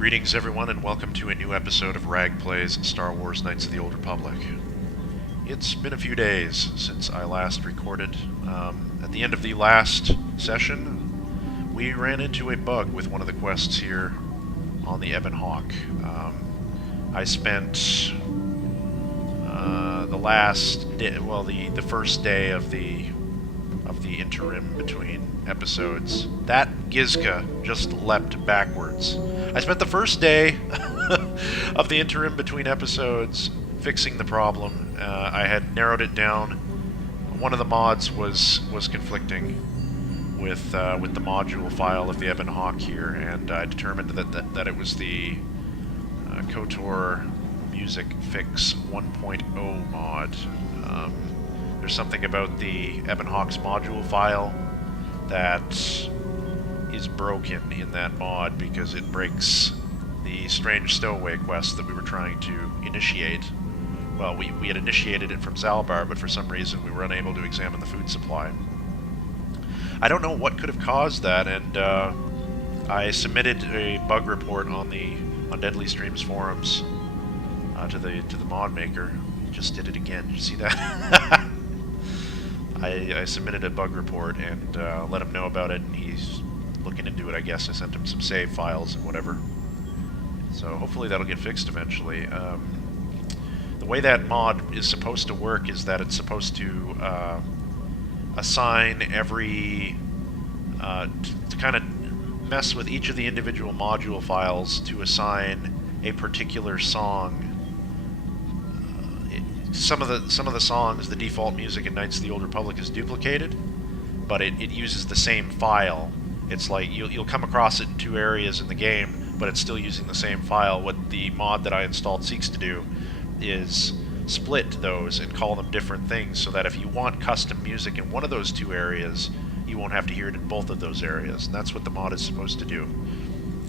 Greetings everyone and welcome to a new episode of Rag Plays Star Wars Knights of the Old Republic. It's been a few days since I last recorded. At the end of the last session, we ran into a bug with one of the quests here on the Ebon Hawk. I spent the last day, well, the first day of the interim between episodes. That Gizka just leapt backwards. I spent the first day of the interim between episodes fixing the problem. I had narrowed it down. One of the mods was conflicting with the module file of the Ebon Hawk here, and I determined that it was the KotOR Music Fix 1.0 mod. There's something about the Ebon Hawk's module file that is broken in that mod because it breaks the strange stowaway quest that we were trying to initiate. Well, we had initiated it from Zalbar, but for some reason we were unable to examine the food supply. I don't know what could have caused that, and I submitted a bug report on Deadly Streams forums to the mod maker. He just did it again. Did you see that? I submitted a bug report and let him know about it, and he's looking into it, I guess. I sent him some save files and whatever. So hopefully that'll get fixed eventually. The way that mod is supposed to work is that it's supposed to assign every... to kind of mess with each of the individual module files to assign a particular song. Some of the songs, the default music in Knights of the Old Republic is duplicated, but it uses the same file. It's like you'll come across it in two areas in the game, but it's still using the same file. What the mod that I installed seeks to do is split those and call them different things, so that if you want custom music in one of those two areas, you won't have to hear it in both of those areas. And that's what the mod is supposed to do.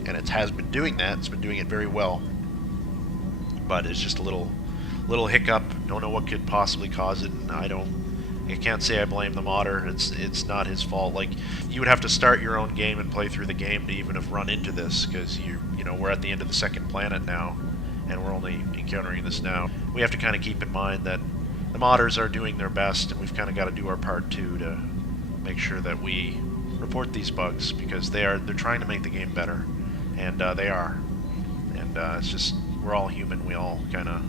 And it has been doing that. It's been doing it very well. But it's just a little hiccup. Don't know what could possibly cause it, and I can't say I blame the modder. It's not his fault. Like, you would have to start your own game and play through the game to even have run into this, because you know, we're at the end of the second planet now, and we're only encountering this now. We have to kind of keep in mind that the modders are doing their best, and we've kind of got to do our part too to make sure that we report these bugs, because they're trying to make the game better, and they are. And it's just, we're all human. We all kind of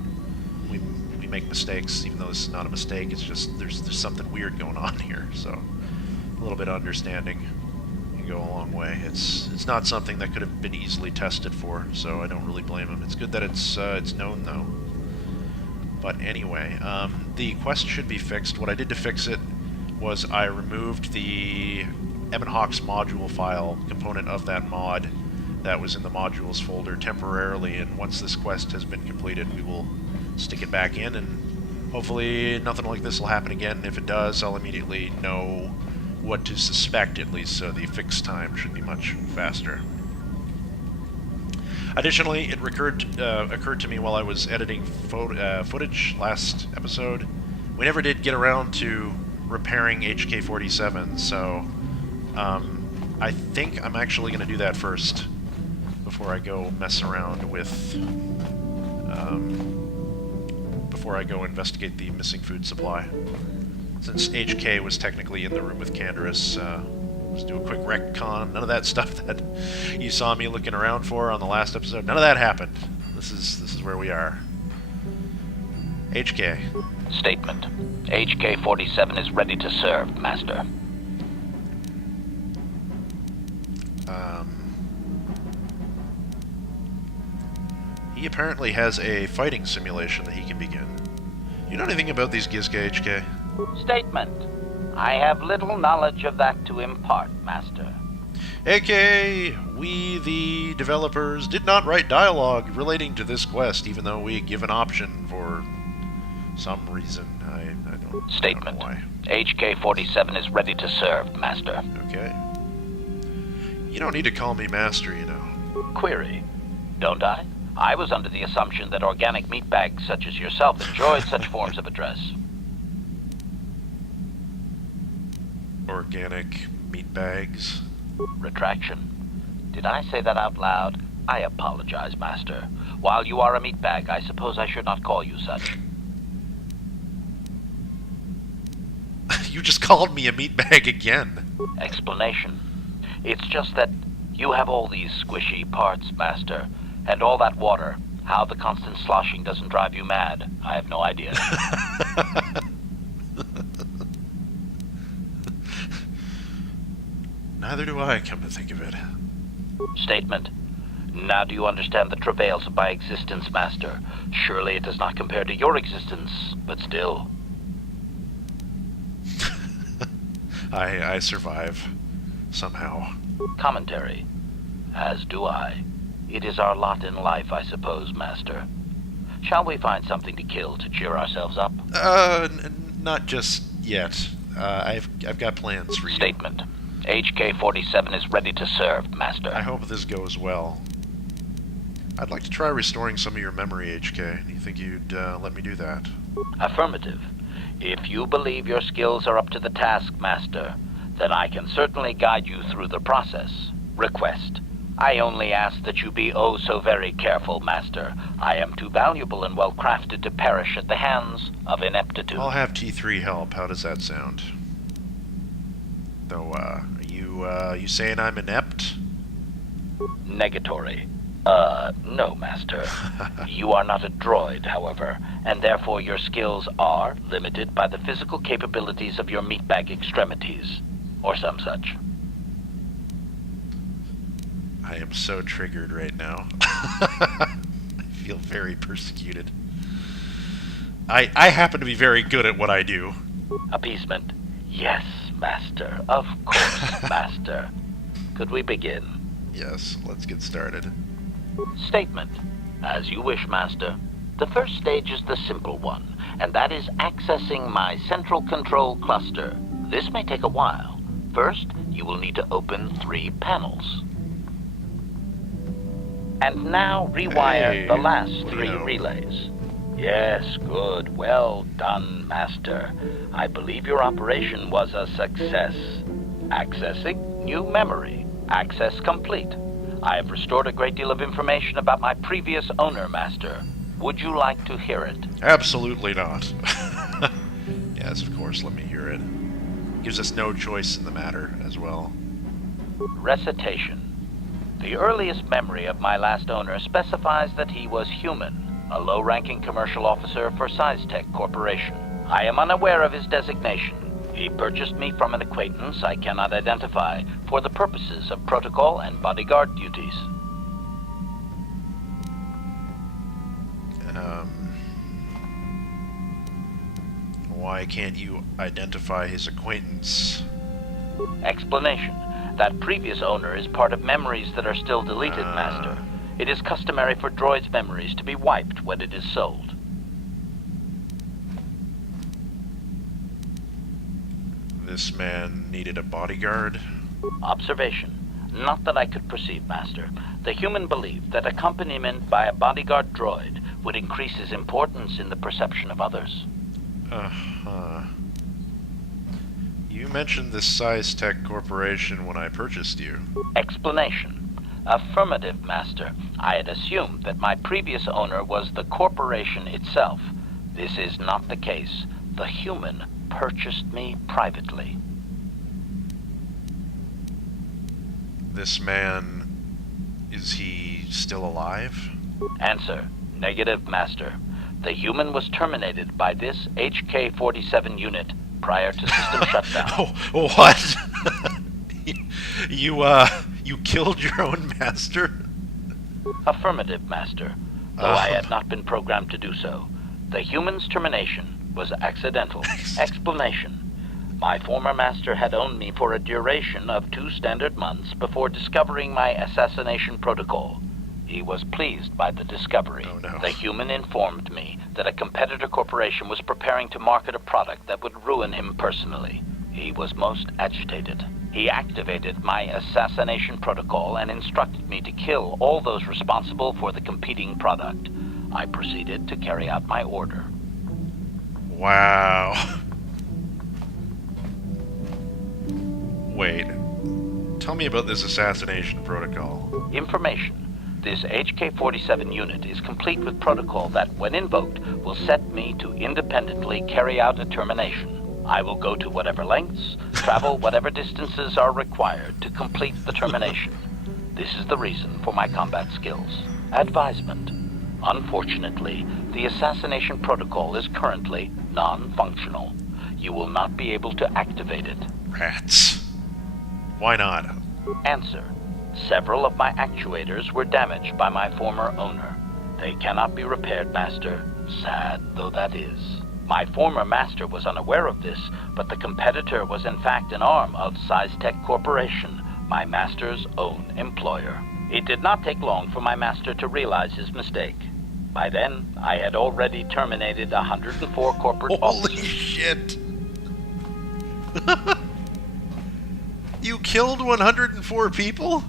we make mistakes, even though this is not a mistake. It's just there's something weird going on here. So a little bit of understanding can go a long way. It's not something that could have been easily tested for, so I don't really blame him. It's good that it's known though. But anyway, the quest should be fixed. What I did to fix it was I removed the Ebon Hawk's module file component of that mod that was in the modules folder temporarily, and once this quest has been completed, we will stick it back in, and hopefully nothing like this will happen again. If it does, I'll immediately know what to suspect, at least, so the fix time should be much faster. Additionally, it occurred to me while I was editing footage last episode, we never did get around to repairing HK-47, so I think I'm actually going to do that first before I go mess around with before I go investigate the missing food supply. Since HK was technically in the room with Canderous, let's do a quick retcon. None of that stuff that you saw me looking around for on the last episode, none of that happened. This is where we are. HK. Statement. HK-47 is ready to serve, Master. He apparently has a fighting simulation that he can begin. You know anything about these Gizka, HK? Statement. I have little knowledge of that to impart, Master. AKA, we, the developers, did not write dialogue relating to this quest, even though we give an option for some reason. I don't Statement. know why. HK-47 is ready to serve, Master. Okay. You don't need to call me Master, you know. Query. Don't I? I was under the assumption that organic meatbags such as yourself enjoyed such forms of address. Organic meatbags? Retraction. Did I say that out loud? I apologize, Master. While you are a meatbag, I suppose I should not call you such. You just called me a meatbag again. Explanation. It's just that you have all these squishy parts, Master, and all that water. How the constant sloshing doesn't drive you mad, I have no idea. Neither do I, come to think of it. Statement. Now do you understand the travails of my existence, Master? Surely it does not compare to your existence, but still. I survive. Somehow. Commentary. As do I. It is our lot in life, I suppose, Master. Shall we find something to kill to cheer ourselves up? Not just yet. I've got plans for you. Statement. HK-47 is ready to serve, Master. I hope this goes well. I'd like to try restoring some of your memory, HK. Do you think you'd let me do that? Affirmative. If you believe your skills are up to the task, Master, then I can certainly guide you through the process. Request. I only ask that you be oh so very careful, Master. I am too valuable and well-crafted to perish at the hands of ineptitude. I'll have T3 help. How does that sound? Though, you saying I'm inept? Negatory. No, Master. You are not a droid, however, and therefore your skills are limited by the physical capabilities of your meatbag extremities, or some such. I am so triggered right now. I feel very persecuted. I happen to be very good at what I do. Appeasement. Yes, Master. Of course, Master. Could we begin? Yes, let's get started. Statement. As you wish, Master. The first stage is the simple one, and that is accessing my central control cluster. This may take a while. First, you will need to open 3 panels. And now rewire the last 3 relays. Yes, good. Well done, Master. I believe your operation was a success. Accessing new memory. Access complete. I have restored a great deal of information about my previous owner, Master. Would you like to hear it? Absolutely not. Yes, of course, let me hear it. Gives us no choice in the matter as well. Recitation. The earliest memory of my last owner specifies that he was human, a low-ranking commercial officer for SciTech Corporation. I am unaware of his designation. He purchased me from an acquaintance I cannot identify for the purposes of protocol and bodyguard duties. Why can't you identify his acquaintance? Explanation. That previous owner is part of memories that are still deleted, Master. It is customary for droids' memories to be wiped when it is sold. This man needed a bodyguard? Observation. Not that I could perceive, Master. The human believed that accompaniment by a bodyguard droid would increase his importance in the perception of others. Uh-huh. You mentioned this SciTech Corporation when I purchased you. Explanation. Affirmative, Master. I had assumed that my previous owner was the corporation itself. This is not the case. The human purchased me privately. This man, is he still alive? Answer. Negative, Master. The human was terminated by this HK-47 unit prior to system shutdown. Oh, what? You killed your own master? Affirmative, Master. Though I had not been programmed to do so. The human's termination was accidental. Explanation. My former master had owned me for a duration of 2 standard months before discovering my assassination protocol. He was pleased by the discovery. Oh, no. The human informed me that a competitor corporation was preparing to market a product that would ruin him personally. He was most agitated. He activated my assassination protocol and instructed me to kill all those responsible for the competing product. I proceeded to carry out my order. Wow. Wait. Tell me about this assassination protocol. Information. This HK-47 unit is complete with protocol that, when invoked, will set me to independently carry out a termination. I will go to whatever lengths, travel whatever distances are required to complete the termination. This is the reason for my combat skills. Advisement. Unfortunately, the assassination protocol is currently non-functional. You will not be able to activate it. Rats. Why not? Answer. Several of my actuators were damaged by my former owner. They cannot be repaired, Master. Sad though that is. My former master was unaware of this, but the competitor was in fact an arm of SciTech Corporation, my master's own employer. It did not take long for my master to realize his mistake. By then, I had already terminated 104 corporate officers. Holy shit! You killed 104 people?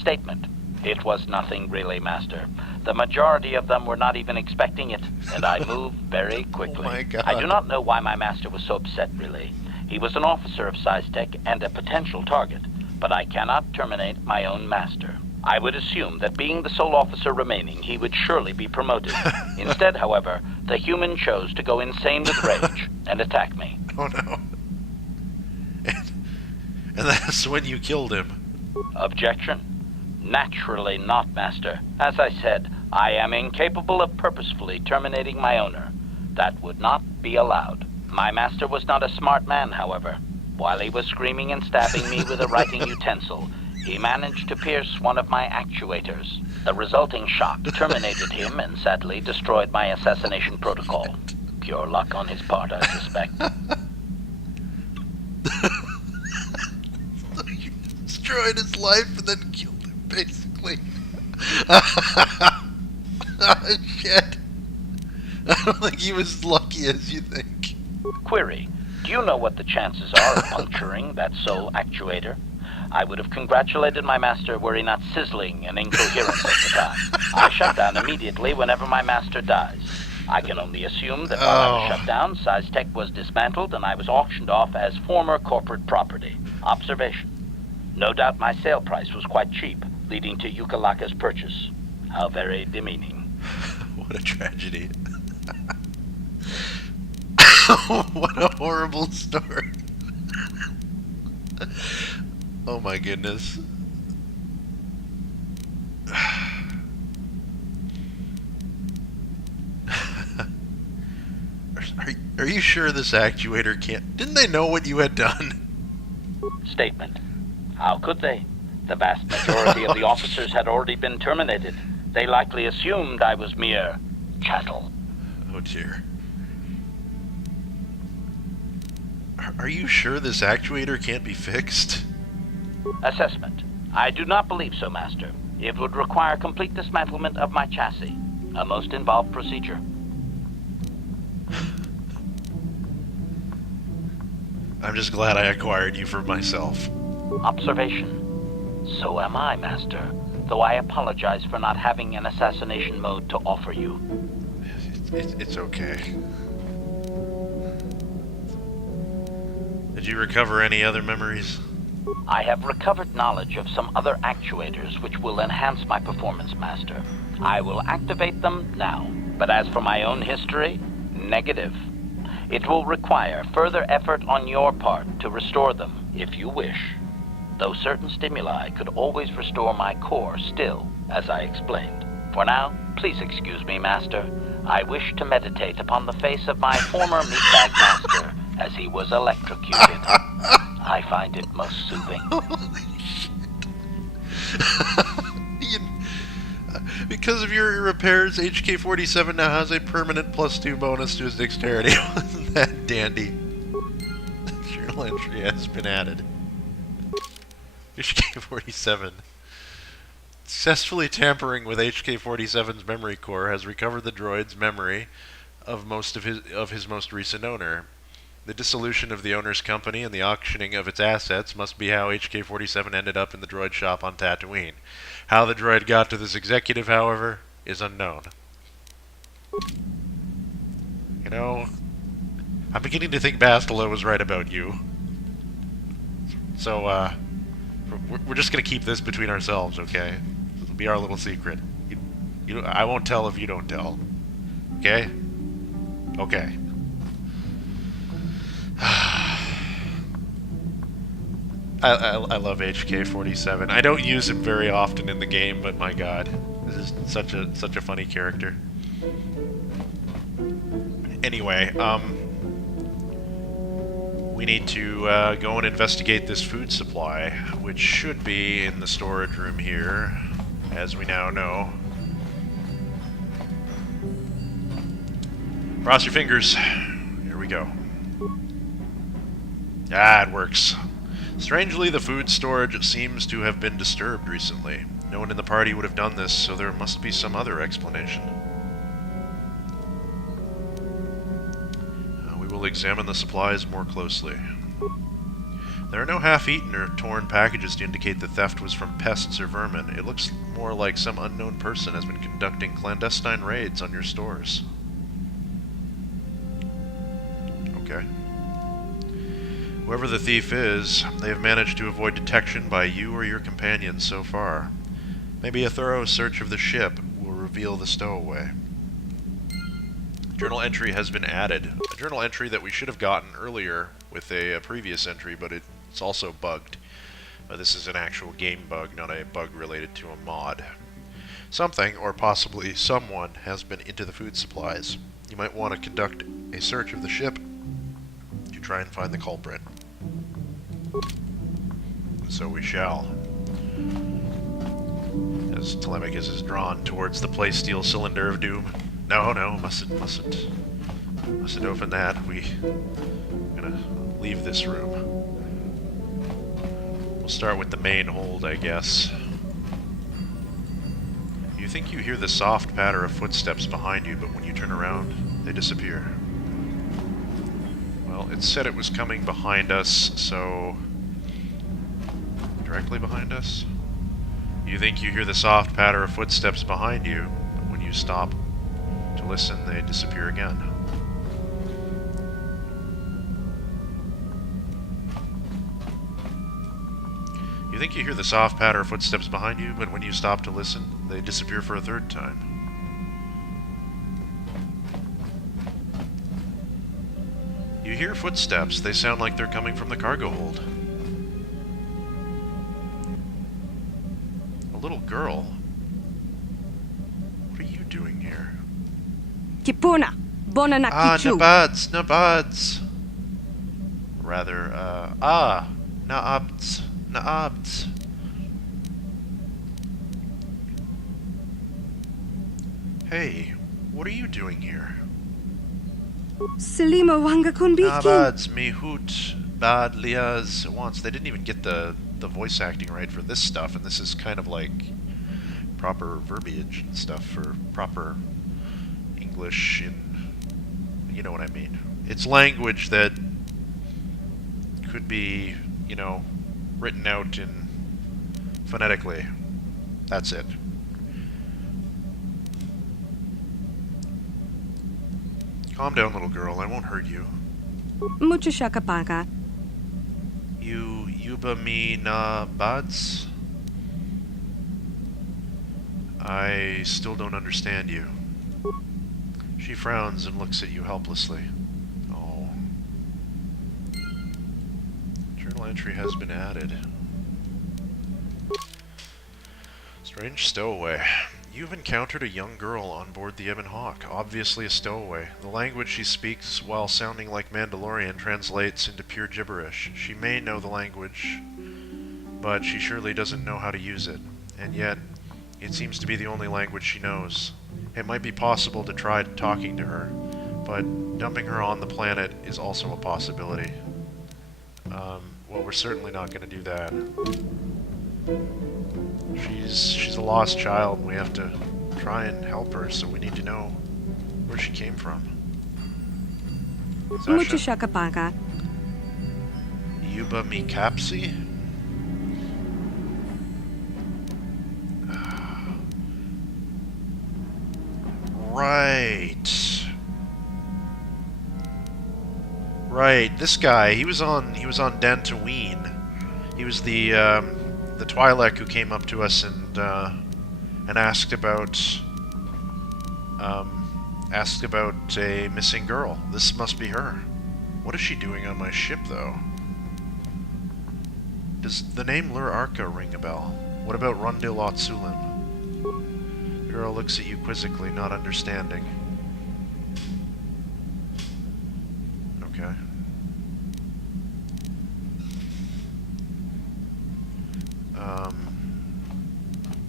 Statement. It was nothing really, Master. The majority of them were not even expecting it, and I moved very quickly. Oh my God. I do not know why my master was so upset, really. He was an officer of SciTech and a potential target, but I cannot terminate my own master. I would assume that being the sole officer remaining, he would surely be promoted. Instead, however, the human chose to go insane with rage and attack me. Oh no. And that's when you killed him. Objection? Naturally not, Master. As I said, I am incapable of purposefully terminating my owner. That would not be allowed. My master was not a smart man, however. While he was screaming and stabbing me with a writing utensil, he managed to pierce one of my actuators. The resulting shock terminated him and sadly destroyed my assassination protocol. Pure luck on his part, I suspect. You destroyed his life and then killed him, basically. Oh, shit. I don't think he was as lucky as you think. Query. Do you know what the chances are of puncturing that sole actuator? I would have congratulated my master were he not sizzling and incoherent at the time. I shut down immediately whenever my master dies. I can only assume that while I was shut down, SciTech was dismantled and I was auctioned off as former corporate property. Observation. No doubt my sale price was quite cheap, leading to Yukalaka's purchase. How very demeaning. What a tragedy. What a horrible story. Oh my goodness. Are you sure this actuator can't... Didn't they know what you had done? Statement. How could they? The vast majority of the officers had already been terminated. They likely assumed I was mere chattel. Oh dear. Are you sure this actuator can't be fixed? Assessment. I do not believe so, Master. It would require complete dismantlement of my chassis, a most involved procedure. I'm just glad I acquired you for myself. Observation. So am I, Master, though I apologize for not having an assassination mode to offer you. It's okay. Did you recover any other memories? I have recovered knowledge of some other actuators which will enhance my performance, Master. I will activate them now. But as for my own history, negative. It will require further effort on your part to restore them, if you wish. Though certain stimuli could always restore my core still, as I explained. For now, please excuse me, Master. I wish to meditate upon the face of my former meatbag master as he was electrocuted. I find it most soothing. Holy shit. Because of your repairs, HK-47 now has a permanent +2 bonus to his dexterity. Wasn't that dandy? Journal entry has been added. HK-47. Successfully tampering with HK-47's memory core has recovered the droid's memory of his most recent owner. The dissolution of the owner's company and the auctioning of its assets must be how HK-47 ended up in the droid shop on Tatooine. How the droid got to this executive, however, is unknown. You know, I'm beginning to think Bastila was right about you. So, we're just gonna keep this between ourselves, okay? Be our little secret. I won't tell if you don't tell. Okay? Okay. I love HK-47. I don't use him very often in the game, but my god, this is such a funny character. Anyway, we need to go and investigate this food supply, which should be in the storage room here, as we now know. Cross your fingers. Here we go. Ah, it works. Strangely, the food storage seems to have been disturbed recently. No one in the party would have done this, so there must be some other explanation. We will examine the supplies more closely. There are no half-eaten or torn packages to indicate the theft was from pests or vermin. It looks more like some unknown person has been conducting clandestine raids on your stores. Okay. Whoever the thief is, they have managed to avoid detection by you or your companions so far. Maybe a thorough search of the ship will reveal the stowaway. Journal entry has been added. A journal entry that we should have gotten earlier with a previous entry, but it's also bugged. This is an actual game bug, not a bug related to a mod. Something, or possibly someone, has been into the food supplies. You might want to conduct a search of the ship to try and find the culprit. So we shall. As Telemachus is drawn towards the playsteel cylinder of doom. No, mustn't open that. I'm gonna leave this room. We'll start with the main hold, I guess. You think you hear the soft patter of footsteps behind you, but when you turn around, they disappear. Well, it said it was coming behind us, so... Directly behind us? You think you hear the soft patter of footsteps behind you, but when you stop to listen, they disappear again. You think you hear the soft patter of footsteps behind you, but when you stop to listen, they disappear for a third time. You hear footsteps. They sound like they're coming from the cargo hold. A little girl. What are you doing here? Kipuna, bona na Ah, kichu. nabads. Rather, naabds. Hey, what are you doing here? Selima wanga kunbiki. Nabads, mihut, bad lias once. They didn't even get the voice acting right for this stuff, and this is kind of like proper verbiage and stuff for proper English in, you know what I mean. It's language that could be, you know, written out in phonetically. That's it. Calm down, little girl. I won't hurt you. Mucho shakapaka. You yuba me na bads? I still don't understand you. She frowns and looks at you helplessly. Oh. Journal entry has been added. Strange stowaway. You've encountered a young girl on board the Ebon Hawk, obviously a stowaway. The language she speaks, while sounding like Mandalorian, translates into pure gibberish. She may know the language, but she surely doesn't know how to use it. And yet, it seems to be the only language she knows. It might be possible to try talking to her, but dumping her on the planet is also a possibility. Well, we're certainly not going to do that. She's a lost child, and we have to try and help her, so we need to know where she came from. Mucho shakapaka. Yuba mi capsi? Right. Right, this guy, he was on Dantooine. He was the Twi'lek who came up to us and and asked about a missing girl. This must be her. What is she doing on my ship, though? Does the name Lur Arca ring a bell? What about Rundil Otsulim? The girl looks at you quizzically, not understanding. Okay.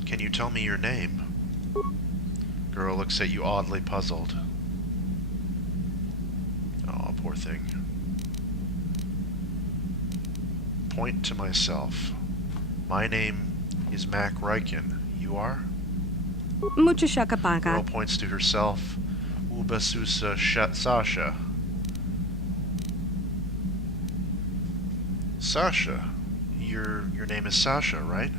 Can you tell me your name? Girl looks at you oddly puzzled. Oh, poor thing. Point to myself. My name is Mac Riken. You are? Mucho shaka Girl panka. points to herself. Ubasusa Sasha. Sasha? Your name is Sasha, right?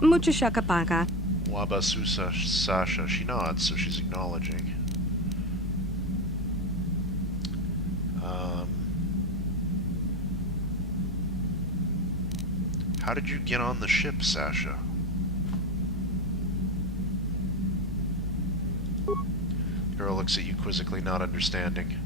Mucho shaka panka. Wabasusa Sasha. She nods, so she's acknowledging. How did you get on the ship, Sasha? The girl looks at you quizzically, not understanding.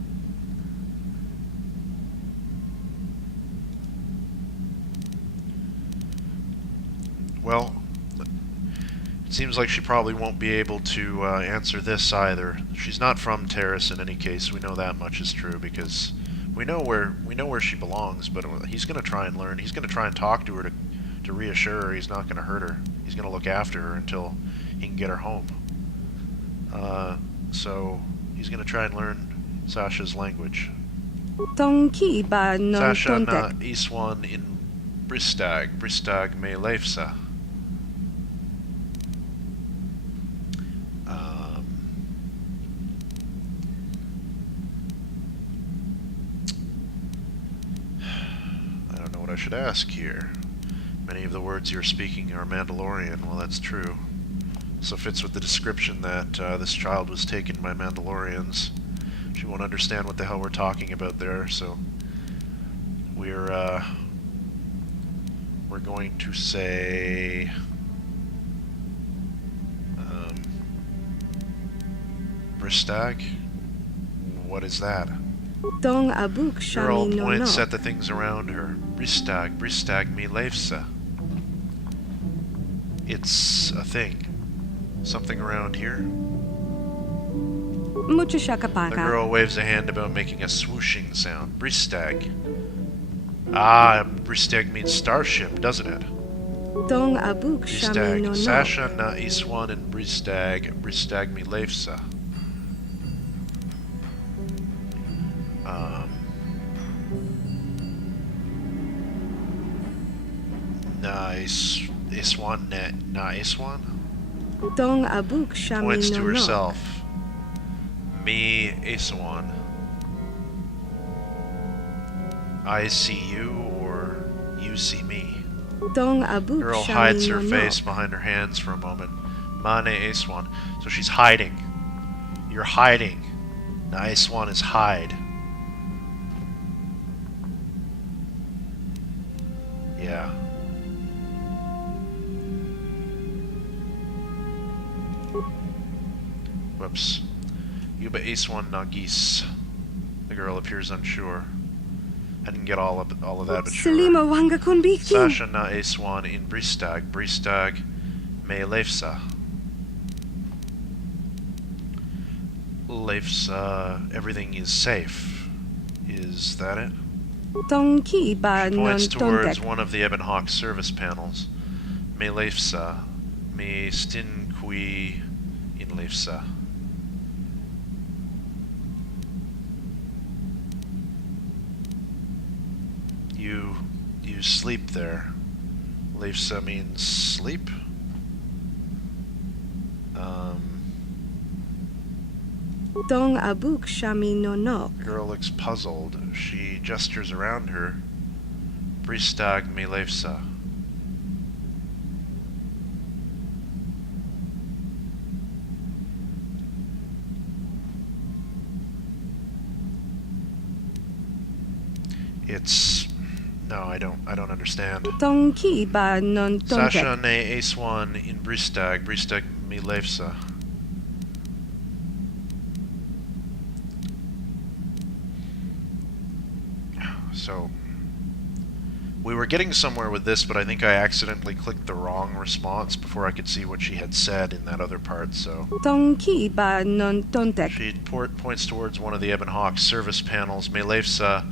Well, it seems like she probably won't be able to answer this either. She's not from Terrace in any case. We know that much is true because we know where she belongs. But he's going to try and learn. He's going to try and talk to her to reassure her he's not going to hurt her. He's going to look after her until he can get her home. So he's going to try and learn Sasha's language. Tonki ba non Sasha na tontek. iswan in Bristag me leifsa. I don't know what I should ask here. Many of the words you're speaking are Mandalorian. Well, that's true. So fits with the description that this child was taken by Mandalorians. She won't understand what the hell we're talking about there, so we're going to say Bristag? What is that? Tong abuk Girl shami no points no. at the things around her. Bristag me leifsa. It's a thing. Something around here. Mucho shaka The panka. girl waves a hand about making a swooshing sound. Bristag. Ah, Bristag means starship, doesn't it? Tong abuk shami no Bristag. no. Sasha na iswan and Bristag me leifsa. Iswan na Iswan? Tong abuk shami Points to no no. herself. Me Iswan. I see you or you see me. Tong abuk Girl shami hides no her no. face behind her hands for a moment. Mane Iswan. So she's hiding. You're hiding. Na Iswan is hide. Yeah. Whoops. Yuba Iswan Nagis. The girl appears unsure. I didn't get all of that, but sure. Selima wanga kunbiki. Sasha na Iswan in Bristag me Leifsa. Leifsa, everything is safe. Is that it? Tonki ba She non points towards tontek. one of the Ebonhawk service panels. Me Leifsa. Me stin qui in Leifsa. You sleep there. Leifsa means sleep. Tong abuk shami no no. Girl looks puzzled. She gestures around her. Bristag me Leifsa. It's No, I don't understand. Tonki ba non Sasha tontek. ne Aswan in Bristag mi lefsa. So, we were getting somewhere with this, but I think I accidentally clicked the wrong response before I could see what she had said in that other part, so... Tonki ba non tontek. She points towards one of the Ebon Hawk's service panels. Me lefsa,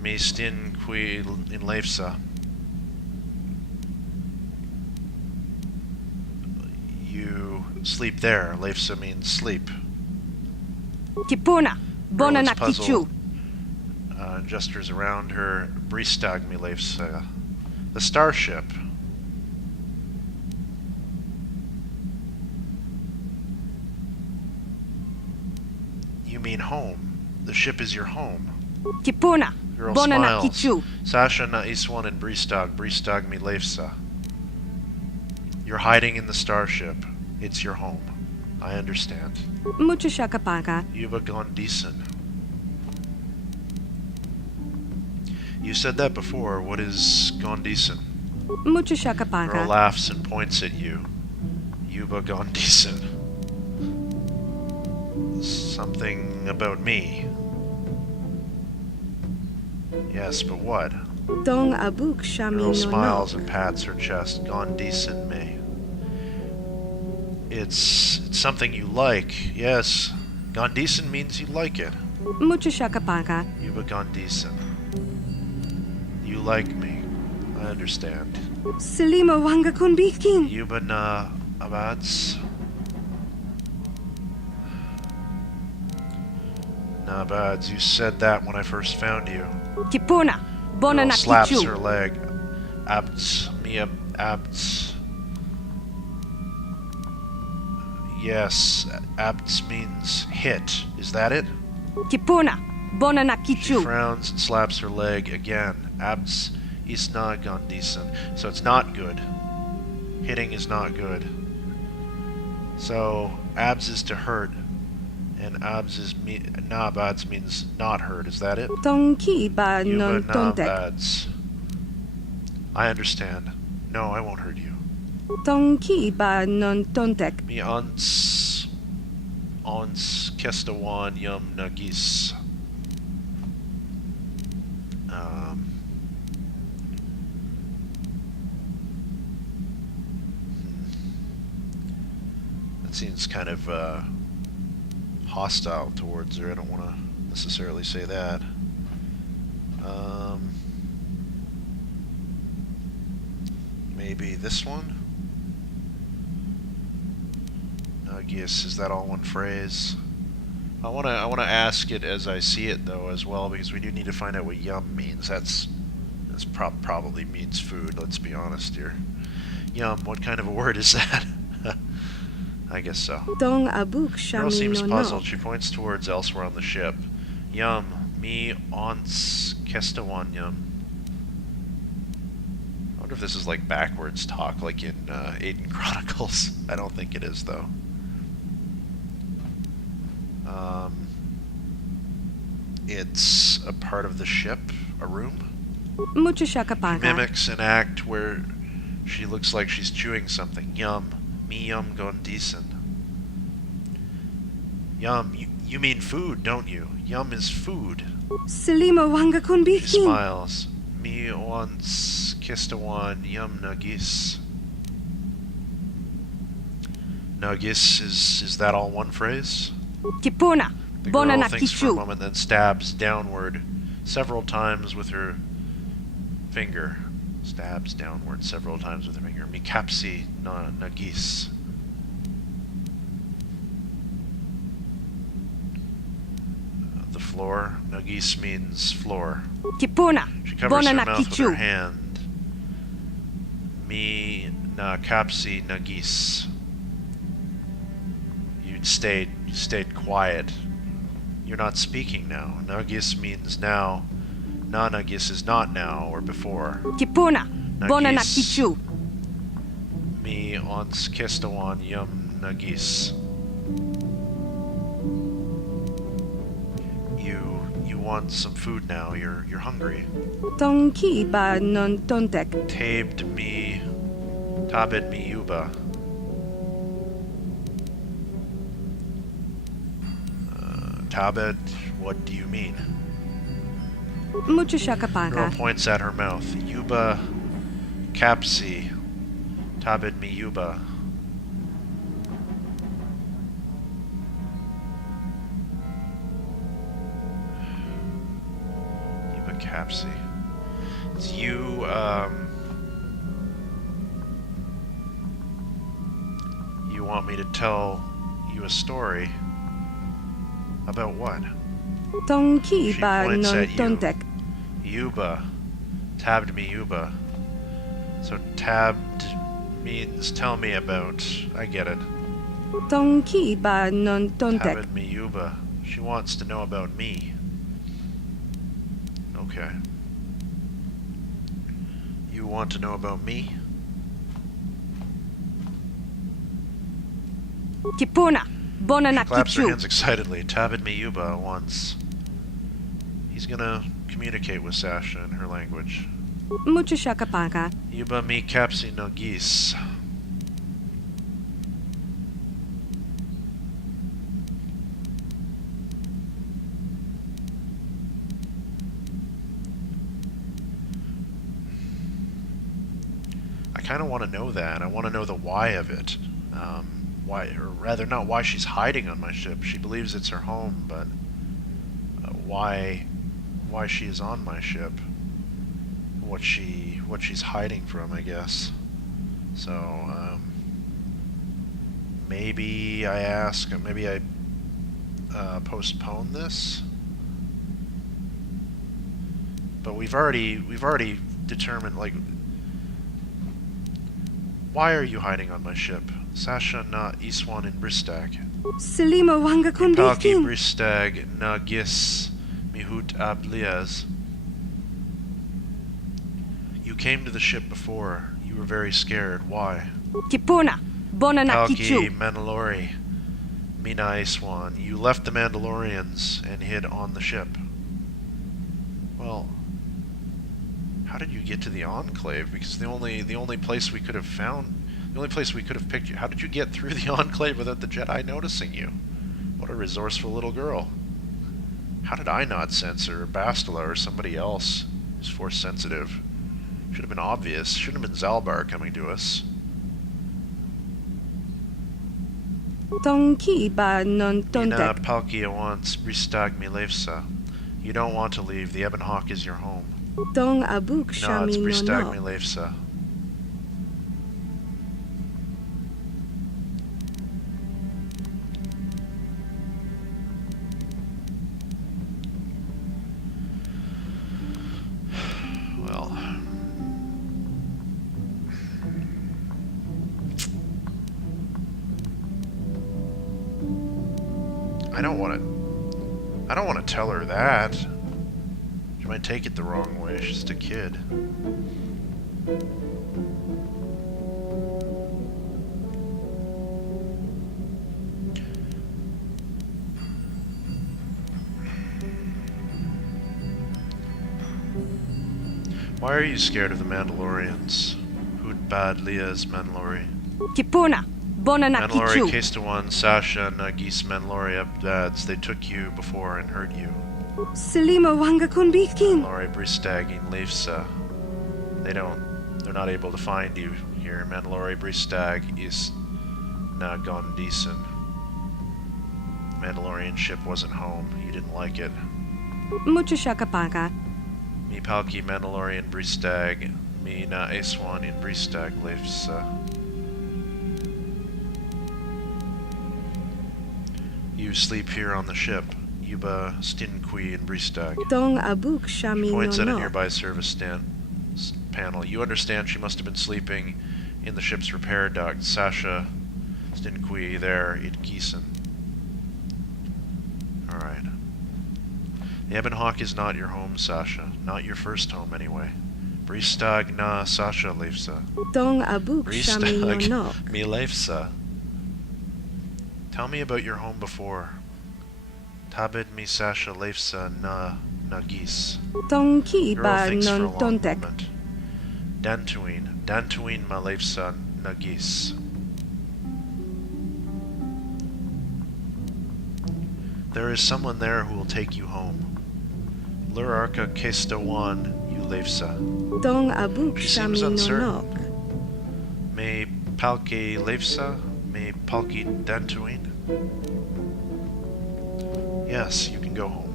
me stin qui in lefsa. You sleep there. Lefsa means sleep. Kipuna. Bona na Girl is kichu. puzzled. Gestures around her. Bristag mi lefsa. The starship. You mean home. The ship is your home. Kipuna. Girl Bona na smiles. kichu. Sasha na Iswan and Bristag mi lefsa. You're hiding in the starship. It's your home. I understand. Mucho shakapaka. Yuba Gondison. You said that before. What is Gondison? Mucho Girl shakapaka. laughs and points at you. Yuba Gondison. Something about me. Yes, but what? Dong abuk shami Girl no smiles no. and pats her chest. Gondison me. It's something you like. Yes. Gondison means you like it. Mucho shakapaka. Yuba Gondison. You like me. I understand. Selima wanga kunbikin. Yuba na abads. Na abads, you said that when I first found you. Kipuna. Bona Girl na slaps kichu. her leg. Abds. Me abds. Yes, abds means hit. Is that it? Kipuna. Bona na She kichu. frowns and slaps her leg again. Abs isna gondison. So it's not good. Hitting is not good. So abs is to hurt, and abs is nabads means not hurt. Is that it? Tonki ba Yuba non tontek. nabads. I understand. No, I won't hurt you. Tonki ba non tontek. Mi ons kestawan yum nagis. That seems kind of hostile towards her. I don't want to necessarily say that. Maybe this one? Nagis, is that all one phrase? I wanna ask it as I see it though as well, because we do need to find out what yum means. That's probably means food. Let's be honest here. Yum. What kind of a word is that? I guess so. Dong abuk Girl shami seems no no. puzzled. She points towards elsewhere on the ship. Yum. Me ons kestawan yum. I wonder if this is like backwards talk, like in Aiden Chronicles. I don't think it is though. It's a part of the ship, a room. Mucho She shakapaka. mimics an act where she looks like she's chewing something. Yum. Me yum gondison. Yum. You mean food, don't you? Yum is food. Selima wanga She kunbikin. smiles. Me once kistawan yum nagis. Nagis, is that all one phrase? Kipuna. The Bona girl na thinks for a kichu. moment, then stabs downward several times with her finger. Stabs downward several times with her finger. Mikapsi na nagis. The floor. Nagis means floor. Kipuna. She covers Bona her na mouth with her kichu. hand. Mi na kapsi nagis. You stayed quiet. You're not speaking now. Nagis means now. Na nagis is not now or before. Kipuna. Bona na Nagis. kichu. Mi ons kestawan yum nagis. You want some food now. You're hungry. Tonki ba non tontek. Tabed me, tabed me yuba. Tabed, what do you mean? Mucho shakapanka. Girl points at her mouth. Yuba, capsi, tabed me yuba. Yuba capsi. It's you, you want me to tell you a story? About what? Tonki She ba points non at you. tontek. Yuba. Tabbed me Yuba. So tabbed means tell me about. I get it. Tonki ba non tontek. Tabbed me Yuba. She wants to know about me. Okay. You want to know about me? Kipuna. Bona na She claps her kichu. hands excitedly. Tabbed me Yuba once. He's gonna communicate with Sasha in her language. Mucho shakapanka. Yuba mi capsi no gis. I kind of want to know that. I want to know the why of it. Why, or rather, not why she's hiding on my ship. She believes it's her home, but why she is on my ship? What she's hiding from, I guess. So maybe I ask. Maybe I postpone this. But we've already determined, like, why are you hiding on my ship? Sasha na Iswan in Bristag. Selima wanga Palki kunbikin. Bristag na Gis Mihut Abliaz. You came to the ship before. You were very scared. Why? Kipuna. Bona na Palki kichu. Mandalori Mina Iswan. You left the Mandalorians and hid on the ship. Well, how did you get to the Enclave? Because the only place we could have found, the only place we could have picked you. How did you get through the Enclave without the Jedi noticing you? What a resourceful little girl. How did I not sense her? Or Bastila or somebody else who's force sensitive? Should have been obvious. Should have been Zalbar coming to us. Tonki ba non Mina tontek. Palkia wants Bristag Milevsa. You don't want to leave. The Ebon Hawk is your home. Tong abuk No, it's shami no Bristag no. Milevsa. Well, I don't want to tell her that. She might take it the wrong way. She's just a kid. Why are you scared of the Mandalorians? Who'd bad Leah's Mandalori? Kipuna. Bona na Mandalori kichu. Kaestawan, Sasha, Nagis Mandalori Abdads. They took you before and hurt you. Selima wanga kunbikin. Mandalori Bristag in Leifsa. They're not able to find you here. Mandalori Bristag is na Gondisan. Mandalorian ship wasn't home. You didn't like it. Mucho shakapanka. Mi Palki Mandalorian Bristag. Mi na Aswan in Bristag Leifsa. You sleep here on the ship. Yuba Stinkui in Bristag. Tong abuk shami Points no at a no. nearby service panel. You understand she must have been sleeping in the ship's repair duct. Sasha Stinkui there at Gießen. Alright. The Ebon Hawk is not your home, Sasha. Not your first home, anyway. Bristag na Sasha Leifsa. Tong abuk shami no Bristag no. mi Leifsa. Tell me about your home before. Tabid mi sasha lefsa na nagis. Tonki Girl ba thinks for a non long tontek. moment. Dantuin ma lefsa nagis. There is someone there who will take you home. Lurarka kestawan you lefsa. Tong abuk She seems shami uncertain. nonok. Me palke lefsa, me palki dantuin. Yes, you can go home.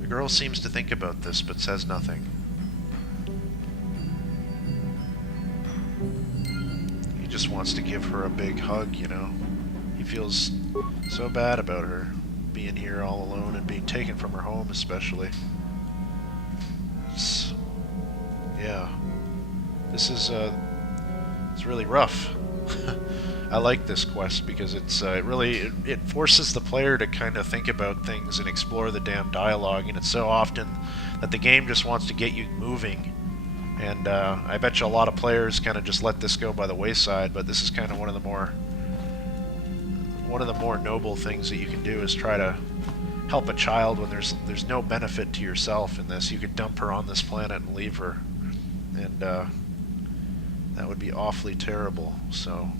The girl seems to think about this, but says nothing. He just wants to give her a big hug, you know. He feels so bad about her being here all alone and being taken from her home, especially. Yeah. This is, it's really rough. I like this quest because it's it forces the player to kind of think about things and explore the damn dialogue, and it's so often that the game just wants to get you moving, and I bet you a lot of players kind of just let this go by the wayside, but this is kind of one of the more noble things that you can do is try to help a child when there's no benefit to yourself in this. You could dump her on this planet and leave her, and that would be awfully terrible. So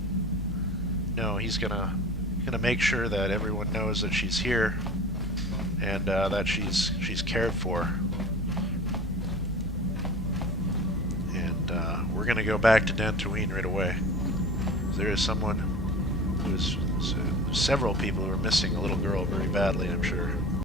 no, he's gonna make sure that everyone knows that she's here and that she's cared for. And we're gonna go back to Dantooine right away. There is someone who's several people who are missing a little girl very badly, I'm sure.